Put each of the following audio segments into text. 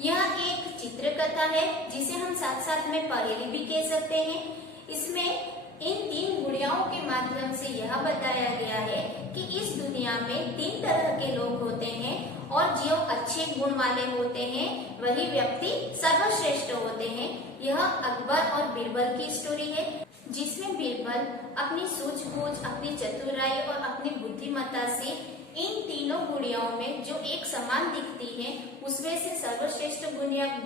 यह एक चित्रकथा है जिसे हम साथ साथ में पहेली भी कह सकते हैं। इसमें इन 3 गुड़ियाओं के माध्यम से यह बताया गया है कि इस दुनिया में 3 तरह के लोग होते हैं और जो अच्छे गुण वाले होते हैं वही व्यक्ति सर्वश्रेष्ठ होते हैं। यह अकबर और बीरबल की स्टोरी है, जिसमें बीरबल अपनी सूझबूझ, अपनी चतुराई और अपनी बुद्धिमत्ता से इन तीनों गुड़ियाओं में जो एक समान दिखती है उसमें से सर्वश्रेष्ठ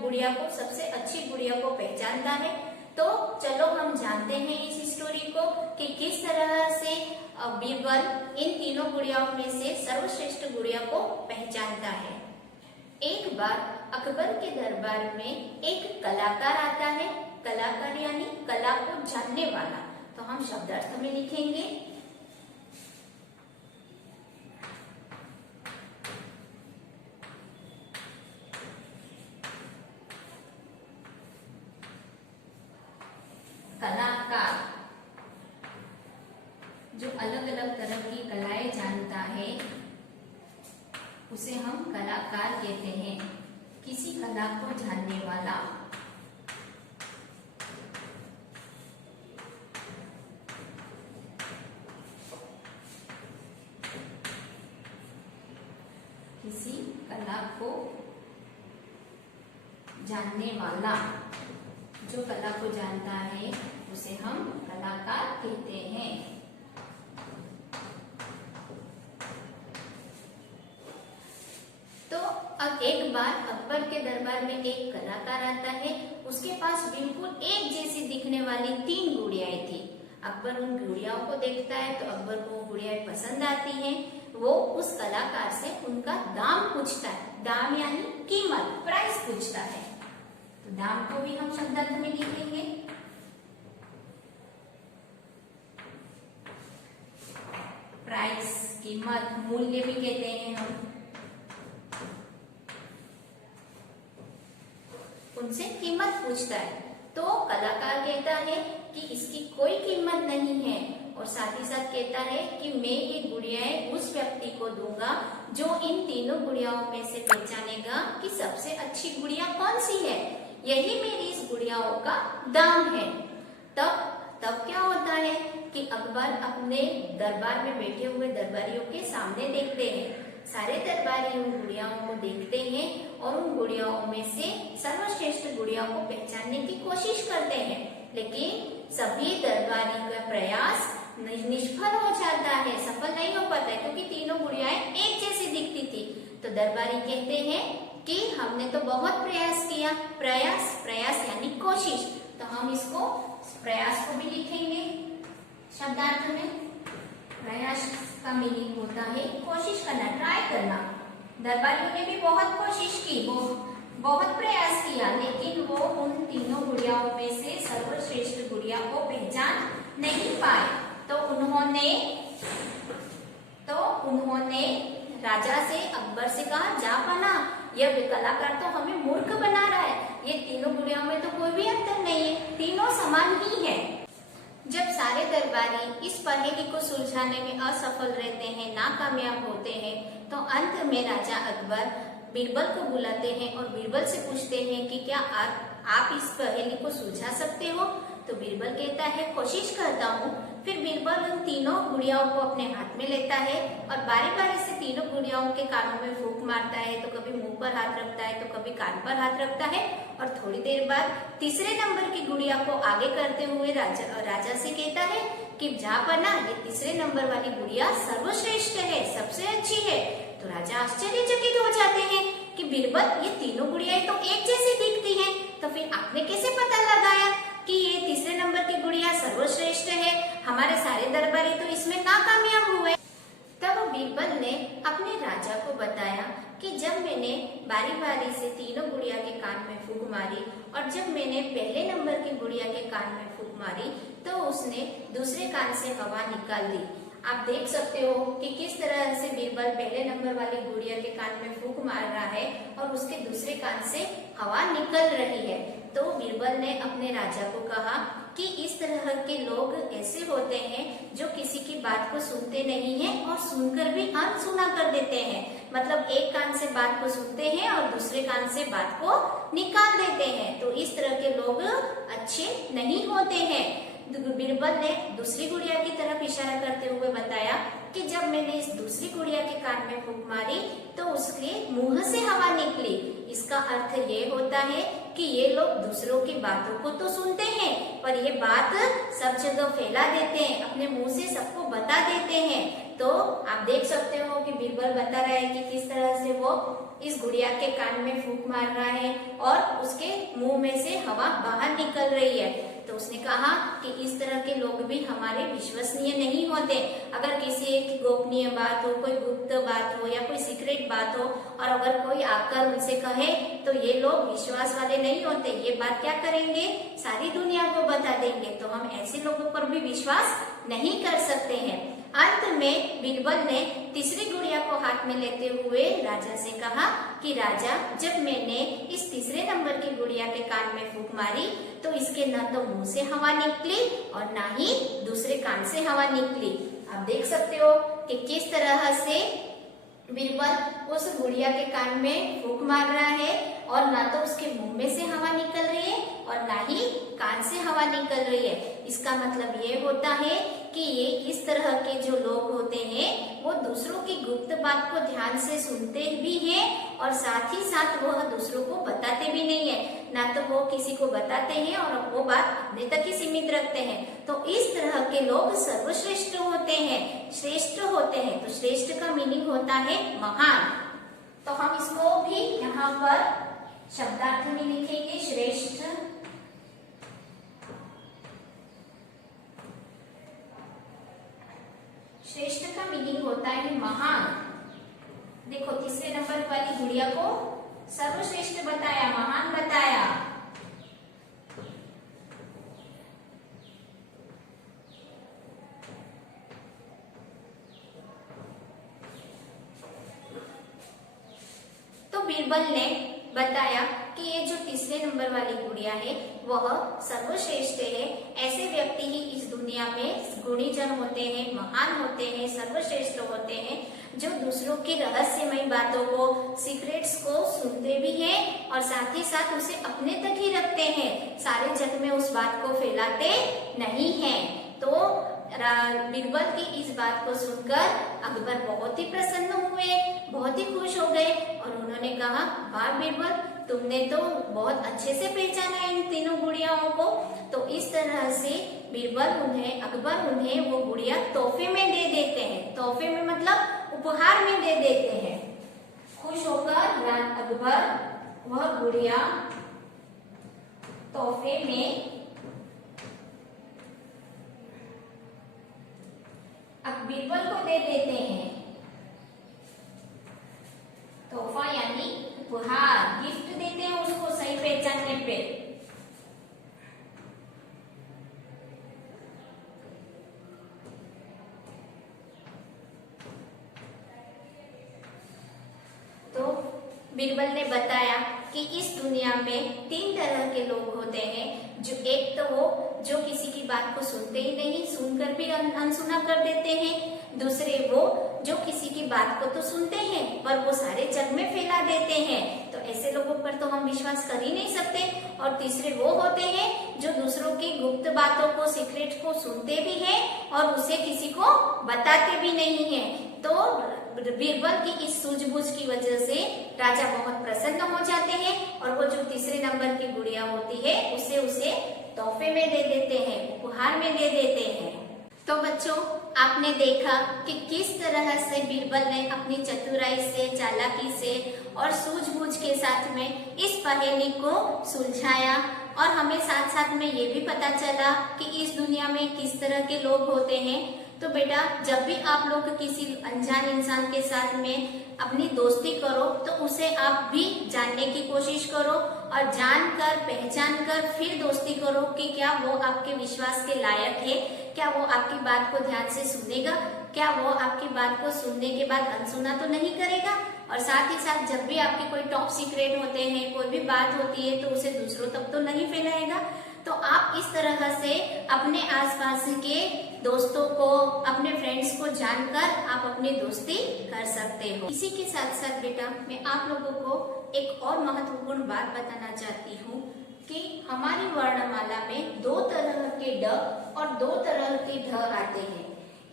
गुड़िया को, सबसे अच्छी गुड़िया को पहचानता है। तो चलो हम जानते हैं इस स्टोरी को कि किस तरह से बीरबल इन तीनों गुड़ियाओं में से सर्वश्रेष्ठ गुड़िया को पहचानता है। एक बार अकबर के दरबार में एक कलाकार आता है। कलाकार यानी कला को जानने वाला। तो हम शब्दार्थ में लिखेंगे कलाकार, जो अलग अलग तरह की कलाएं जानता है उसे हम कलाकार कहते हैं। किसी कला को जानने वाला। किसी कला को जानने वाला, जो कला को जानता है उसे हम कलाकार कहते हैं। तो अब एक बार अकबर के दरबार में एक कलाकार आता है। उसके पास बिल्कुल एक जैसी दिखने वाली 3 गुड़ियाएं थी। अकबर उन गुड़ियाओं को देखता है तो अकबर को गुड़ियाएं पसंद आती हैं। वो उस कलाकार से उनका दाम पूछता है। दाम यानी कीमत, प्राइस पूछता है। तो दाम को भी हम शब्दार्थ में लिखेंगे प्राइस, कीमत, मूल्य भी कहते हैं हम। उनसे कीमत पूछता है तो कलाकार कहता है कि इसकी कोई कीमत नहीं है और साथ ही साथ कहता है कि मैं ये गुड़ियाएं उस व्यक्ति को दूंगा जो इन तीनों गुड़ियाओं में से पहचानेगा कि सबसे अच्छी गुड़िया कौन सी है। यही मेरी इस गुड़ियाओं का दाम है। तब क्या होता है कि अकबर अपने दरबार में बैठे हुए दरबारियों के सामने देखते हैं। सारे दरबारी उन गुड़ियाओं को देखते हैं और उन गुड़ियाओं में से सर्वश्रेष्ठ गुड़िया को पहचानने की कोशिश करते हैं, लेकिन सभी दरबारी का प्रयास निष्फल हो जाता है, सफल नहीं हो पाता है, क्योंकि तीनों गुड़ियाएं एक जैसी दिखती थी। तो दरबारी कहते हैं कि हमने तो बहुत प्रयास किया। प्रयास यानी कोशिश। तो हम इसको प्रयास को भी लिखेंगे शब्दार्थ में। प्रयास का मीनिंग होता है कोशिश करना, ट्राई करना। दरबारियों ने भी बहुत कोशिश की, वो बहुत प्रयास किया, लेकिन वो उन तीनों गुड़ियाओं में से सर्वश्रेष्ठ गुड़िया को पहचान नहीं पाए। तो उन्होंने राजा से, अकबर से कहा, जा बना, यह कलाकार तो हमें मूर्ख बना रहा है। ये तीनों गुड़ियाओं में तो कोई भी अंतर नहीं है, तीनों समान ही है। जब सारे दरबारी इस पहेली को सुलझाने में असफल रहते हैं, नाकामयाब होते हैं, तो अंत में राजा अकबर बीरबल को बुलाते हैं और बीरबल से पूछते हैं कि क्या आप इस पहेली को सुलझा सकते हो। तो बीरबल कहता है कोशिश करता हूँ। फिर बीरबल उन तीनों गुड़ियाओं को अपने हाथ में लेता है और बारी बारी से तीनों गुड़ियाओं के कानों में फूंक मारता है। तो कभी मुंह पर हाथ रखता है तो कभी कान पर हाथ रखता है और थोड़ी देर बाद तीसरे नंबर की गुड़िया को आगे करते हुए राजा से कहता है कि जा बना, ये तीसरे नंबर वाली गुड़िया सर्वश्रेष्ठ है, सबसे अच्छी है। तो राजा आश्चर्यचकित हो जाते हैं कि बीरबल, ये तीनों गुड़ियाएं तो एक जैसी दिखती हैं, तो फिर आपने कैसे पता लगाया कि ये तीसरे नंबर की गुड़िया सर्वश्रेष्ठ है? हमारे सारे दरबारी तो इसमें नाकामयाब हुए। तब बीरबल ने अपने राजा को बताया कि जब मैंने बारी बारी से तीनों गुड़िया के कान में फूंक मारी और जब मैंने पहले नंबर की गुड़िया के कान में फूंक मारी तो उसने दूसरे कान से हवा निकाल दी। आप देख सकते हो कि किस तरह से बीरबल पहले नंबर वाली गुड़िया के कान में फूंक मार रहा है और उसके दूसरे कान से हवा निकल रही है। तो बीरबल ने अपने राजा को कहा कि इस तरह के लोग ऐसे होते हैं जो किसी की बात को सुनते नहीं हैं और सुनकर भी अनसुना कर देते हैं। मतलब एक कान से बात को सुनते हैं और दूसरे दूसरे कान से बात को निकाल देते हैं। तो इस तरह के लोग अच्छे नहीं होते हैं। बीरबल ने दूसरी गुड़िया की तरफ इशारा करते हुए बताया कि जब मैंने इस दूसरी गुड़िया के कान में फूंक मारी तो उसके मुंह से हवा निकली। इसका अर्थ ये होता है कि ये लोग दूसरों की बातों को तो सुनते हैं पर ये बात सब जगह फैला देते हैं, अपने मुंह से सबको बता देते हैं। तो आप देख सकते हो कि बीरबल बता रहा है कि किस तरह से वो इस गुड़िया के कान में फूंक मार रहा है और उसके मुंह में से हवा बाहर निकल रही है। तो उसने कहा कि इस तरह के लोग भी हमारे विश्वसनीय नहीं होते। अगर किसी एक गोपनीय बात हो, कोई गुप्त बात हो या कोई सीक्रेट बात हो और अगर कोई आकर उनसे कहे तो ये लोग विश्वास वाले नहीं होते। ये बात क्या करेंगे, सारी दुनिया को बता देंगे। तो हम ऐसे लोगों पर भी विश्वास नहीं कर सकते हैं। अंत में बीरबल ने तीसरी गुड़िया को हाथ में लेते हुए राजा से कहा कि राजा, जब मैंने इस तीसरे नंबर की गुड़िया के कान में फूंक मारी तो इसके न तो मुंह से हवा निकली और ना ही दूसरे कान से हवा निकली। आप देख सकते हो कि किस तरह से बीरबल उस गुड़िया के कान में फूंक मार रहा है और ना तो उसके मुंह में से हवा निकल रही है और ना ही कान से हवा निकल रही है। इसका मतलब ये होता है कि ये इस तरह के जो लोग होते हैं वो दूसरों की गुप्त बात को ध्यान से सुनते भी हैं और साथ ही साथ वह दूसरों को बताते भी नहीं है। ना तो वो किसी को बताते हैं और वो बात अपने तक ही सीमित रखते हैं। तो इस तरह के लोग सर्वश्रेष्ठ होते हैं, श्रेष्ठ होते हैं। तो श्रेष्ठ का मीनिंग होता है महान। तो हम इसको भी यहाँ पर शब्दार्थ में लिखेंगे श्रेष्ठ। श्रेष्ठ का मीनिंग होता है महान। देखो तीसरे नंबर वाली गुड़िया को सर्वश्रेष्ठ बताया, महान बताया। तो बीरबल ने बताया कि ये जो तीसरे नंबर वाली गुड़िया है वह सर्वश्रेष्ठ है। ऐसे व्यक्ति ही इस दुनिया में गुणीजन होते हैं, महान होते हैं, सर्वश्रेष्ठ होते हैं, जो दूसरों की रहस्यमय बातों को, सीक्रेट्स को सुनते भी हैं और साथ ही साथ उसे अपने तक ही रखते हैं, सारे जग में उस बात को फैलाते नहीं हैं। तो बीरबल की इस बात को सुनकर अकबर बहुत ही प्रसन्न हुए, बहुत ही खुश हो गए और उन्होंने कहा, वाह बीरबल, तुमने तो बहुत अच्छे से पहचाना इन तीनों गुड़ियाओं को। तो इस तरह से अकबर उन्हें वो गुड़िया तोहफे में दे देते हैं। तोहफे में मतलब उपहार में दे देते हैं। खुश होकर अकबर वह गुड़िया तोहफे में बीरबल को दे देते हैं। तोहफा यानी उपहार, गिफ्ट देते हैं उसको सही पहचानने पे। तो बीरबल ने बताया कि इस दुनिया में 3 तरह के लोग होते हैं। जो एक तो वो जो किसी की बात को सुनते ही नहीं, सुनकर भी अनसुना कर देते हैं। दूसरे वो जो किसी की बात को तो सुनते हैं पर वो सारे जग में फैला देते हैं। तो ऐसे लोगों पर तो हम विश्वास कर ही नहीं सकते। और तीसरे वो होते हैं जो दूसरों की गुप्त बातों को, सीक्रेट को सुनते भी हैं और उसे किसी को बताते भी नहीं है। तो बीरबल की इस सूझबूझ की वजह से राजा बहुत प्रसन्न हो जाते हैं और वो जो तीसरे नंबर की गुड़िया होती है उसे तोहफे में दे देते हैं, उपहार में दे देते हैं। तो बच्चों, आपने देखा कि किस तरह से बीरबल ने अपनी चतुराई से, चालाकी से और सूझबूझ के साथ में इस पहेली को सुलझाया। और हमें साथ साथ में ये भी पता चला कि इस दुनिया में किस तरह के लोग होते हैं। तो बेटा, जब भी आप लोग किसी अनजान इंसान के साथ में अपनी दोस्ती करो तो उसे आप भी जानने की कोशिश करो और जानकर, पहचान कर फिर दोस्ती करो कि क्या वो आपके विश्वास के लायक है, क्या वो आपकी बात को ध्यान से सुनेगा, क्या वो आपकी बात को सुनने के बाद अनसुना तो नहीं करेगा। और साथ ही साथ जब भी आपके कोई टॉप सीक्रेट होते हैं, कोई भी बात होती है तो उसे दूसरों तक तो नहीं फैलाएगा। तो आप इस तरह से अपने आसपास के दोस्तों को, अपने फ्रेंड्स को जानकर आप अपनी दोस्ती कर सकते हो। इसी के साथ साथ बेटा, मैं आप लोगों को एक और महत्वपूर्ण बात बताना चाहती हूँ कि हमारी वर्णमाला में दो तरह के ड और दो तरह के ढ आते हैं।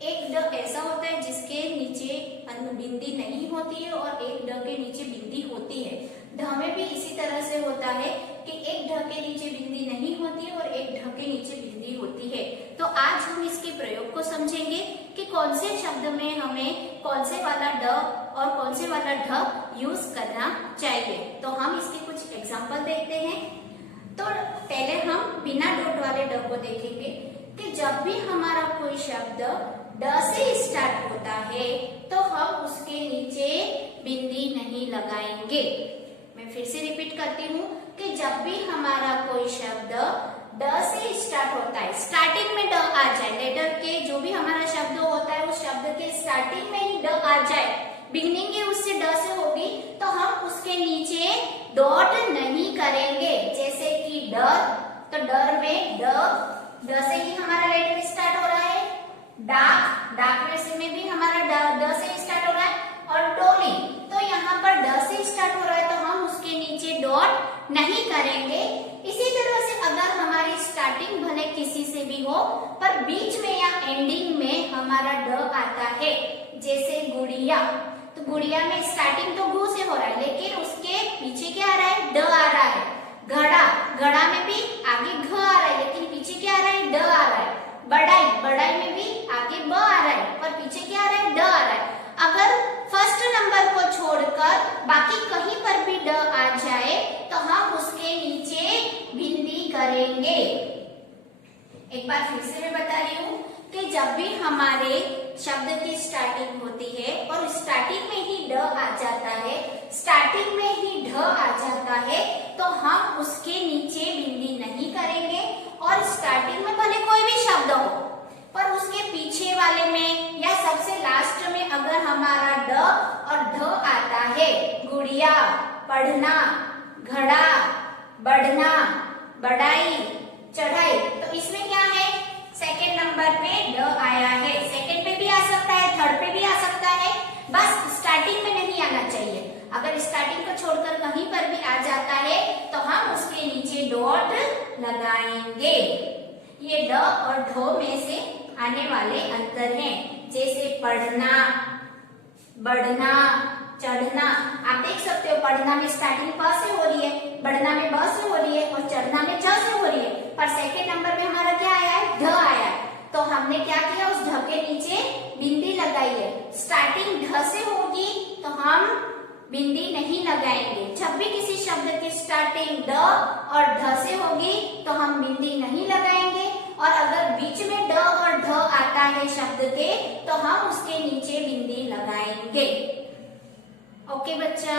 एक ड ऐसा होता है जिसके नीचे बिंदी नहीं होती है और एक ड के नीचे बिंदी होती है। ढ में भी इसी तरह से होता है कि एक ढ के नीचे बिंदी नहीं होती है और एक ढ के नीचे बिंदी होती है। तो आज हम इसके प्रयोग को समझेंगे कि कौन से शब्द में हमें कौन से वाला ड और कौन से वाला ढ यूज करना चाहिए। तो हम इसके कुछ एग्जाम्पल देखते हैं। तो पहले हम बिना डॉट वाले ड को देखेंगे कि जब भी हमारा कोई शब्द ड से स्टार्ट होता है तो हम उसके नीचे बिंदी नहीं लगाएंगे। मैं फिर से रिपीट करती हूँ कि जब भी हमारा कोई शब्द ड से स्टार्ट होता है, स्टार्टिंग में ड आ जाए, लेटर के जो भी हमारा शब्द होता है उस शब्द के स्टार्टिंग में ही ड आ जाए, बिगनिंग ही उससे ड से होगी, तो हम उसके नीचे डॉट नहीं करेंगे। जैसे कि डर, तो डर में ड से ही हमारा लेटर स्टार्ट हो रहा है। डाक, डाक में भी हमारा ड से स्टार्ट हो रहा है। और टोली, तो यहाँ पर ड से स्टार्ट हो रहा है तो हम उसके नीचे डॉट नहीं करेंगे। इसी तरह से अगर हमारी स्टार्टिंग भले किसी से भी हो पर बीच में या एंडिंग में हमारा ड आता है, जैसे गुड़िया, तो गुड़िया में स्टार्टिंग तो गु से हो रहा है लेकिन उसके पीछे क्या आ रहा है, ड आ रहा है। घड़ा, घड़ा में भी आगे घ आ रहा है लेकिन पीछे क्या आ रहा है, ड आ रहा है। बढ़ाई, बढ़ाई में भी आगे ब आ रहा है पर पीछे क्या आ रहा है, ड आ रहा है। अगर फर्स्ट नंबर को छोड़कर बाकी कहीं पर भी ड आ जाए तो हम उसके नीचे बिंदी करेंगे। एक बार फिर से मैं बता रही हूँ कि जब भी हमारे शब्द की स्टार्टिंग होती है और स्टार्टिंग में ही ड आ जाता है, स्टार्टिंग में ही ढ आ जाता है, तो हम उसके नीचे बिंदी नहीं करेंगे। और स्टार्टिंग में भले कोई भी शब्द हो पर उसके पीछे वाले में या सबसे लास्ट में अगर हमारा ड और ढ आता है, गुड़िया, पढ़ना, घड़ा, बढ़ना, बढ़ाई, चढ़ाई, तो इसमें क्या है, सेकंड नंबर पे ड आया है। सेकंड पे भी आ सकता है, थर्ड पे भी आ सकता है, बस स्टार्टिंग में नहीं आना चाहिए। अगर स्टार्टिंग को छोड़कर कहीं पर भी आ जाता है तो हम उसके नीचे डॉट लगाएंगे। ये ड और ढ में से आने वाले अंतर हैं, जैसे पढ़ना, बढ़ना, चढ़ना। आप देख सकते हो पढ़ना में स्टार्टिंग प से हो रही है, बढ़ना में ब से हो रही है और चढ़ना में च से हो रही है, पर सेकेंड नंबर में हमारा क्या आया है, ढ आया है। तो हमने क्या किया, उस ढ के नीचे बिंदी लगाई है। स्टार्टिंग ढ से होगी तो हम बिंदी नहीं लगाएंगे। जब भी किसी शब्द की स्टार्टिंग ड और ढ से होगी तो हम बिंदी नहीं लगाएंगे। और अगर बीच में ड और ढ आता है शब्द के तो हम उसके नीचे बिंदी लगाएंगे। ओके बच्चा।